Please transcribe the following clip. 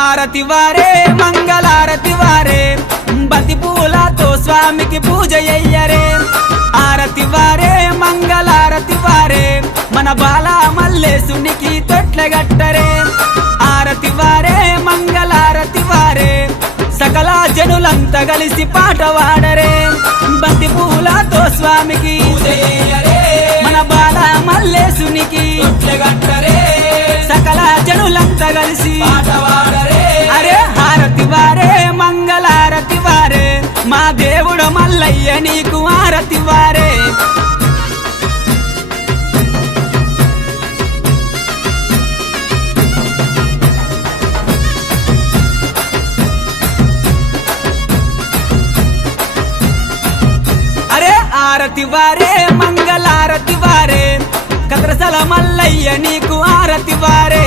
ఆరతి వారే మంగళారతి వారే బంతి పూలతో స్వామికి పూజ అయ్యరే ఆరతి వారే మంగళారతి వారే మన బాల మల్లేశునికి తొట్లగట్టరే ఆరతి వారే మంగళారతి వారే సకల జనులంతా కలిసి పాట పాడరే బంతి పూలతో స్వామికి మన బాల మల్లేశునికి సకల జనులంతా కలిసి అరే హారతి వారే మంగళారతి వారే మా దేవుడు మల్లయ్య నీకు హారతి వారే ఆరతి వారే మంగళారతి వారే కద్రసల మల్లయ్య నీకు ఆరతి వారే